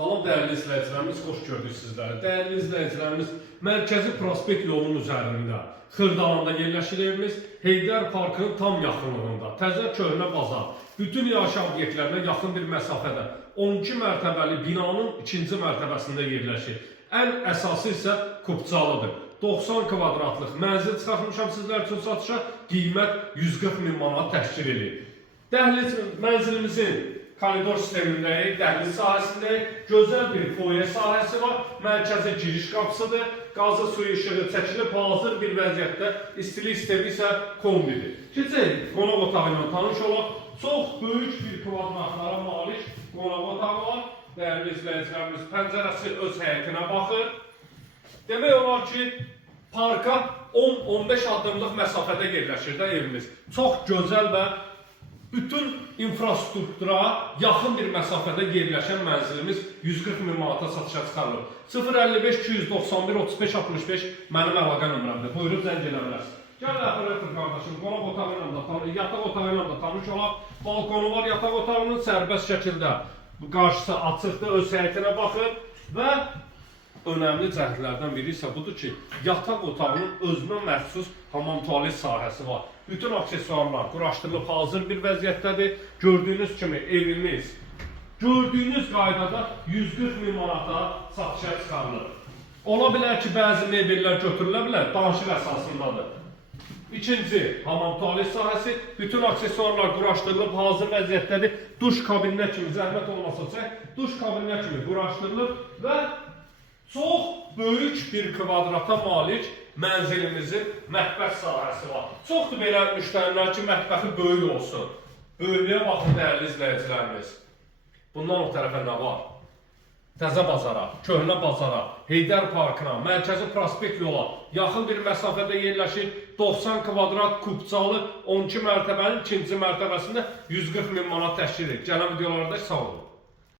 Salam dəyərli izləyicilərimiz, xoş gördük sizləri. Dəyərli izləyicilərimiz, Mərkəzi Prospekt yolunun üzərində, Xırdalanda yerləşir evimiz, Heydər Parkının tam yaxınlığında, təzə köhnə bazar, bütün yaşam obyektlərinə yaxın bir məsafədə, 12 mərtəbəli binanın 2-ci mərtəbəsində yerləşir. Ən əsası isə Kupçalıdır. 90 kvadratlıq mənzil çıxartmışam sizlər üçün satışa, qiymət 140 min manat təşkil edir. Dəhliz mənzilimizin koridor sistemindəyik, dəhliz sahəsindəyik, gözəl bir foyer sahəsi var, mərkəzi giriş qapısıdır, qazı suyu işığı çəkilib, hazır bir vəziyyətdə, istilik sistemi isə kombidir. Keçək, qonaq otağı ilə tanış olaq, çox böyük bir kvadratlara malik qonaq otağı var, dəyərli izləyicilərimiz, pəncərəsi öz həyətinə baxır. Demək olar ki, parka 10-15 addımlıq məsafədə yerləşir də evimiz. Çox gözəl və bütün infrastruktura yaxın bir məsafədə yerləşən mənzilimiz 140 min manata satışa çıxarılır. 055-291-35-65 mənim əlaqə nömrəmdir. Buyurub zəng edə bilərsiniz. Gəl operator qardaşım, qonaq otağı ilə də tanış, yataq otağı ilə də tanış olaq. Balkonu var, yataq otağının sərbəst şəkildə qarşısı açıqdır, öz həyətinə baxır və önəmli cəhətlərdən biri isə budur ki, yataq otağının özünə məxsus hamam tualet sahəsi var. Bütün aksesuarlar quraşdırılıb hazır bir vəziyyətdədir. Gördüyünüz kimi evimiz gördüyünüz qaydada 140 min manata satışa çıxarılır. Ola bilər ki, bəzi mebellər götürülə bilər, danışıq əsasındadır. İkinci, hamam tualet sahəsi, bütün aksesuarlar quraşdırılıb hazır vəziyyətdədir. Duş kabininə kimi, zəhmət olmasa çək, duş kabininə kimi quraşdırılıb və çox böyük bir kvadrata malik mənzilimizin mətbəx sahəsi var. Çoxdur belə müştərilər ki, mətbəxi böyük olsun. Böyüklüyə baxın dəyərli izləyicilərimiz. Bundan o tərəfə nə var? Təzə bazara, köhnə bazara, Heydər Parkına, Mərkəzi Prospekt yola yaxın bir məsafədə yerləşir. 90 kvadrat Kupçalı 12 mərtəbənin 2-ci mərtəbəsində 140 min manat təşkil edir. Gələn videolarda sağ olun.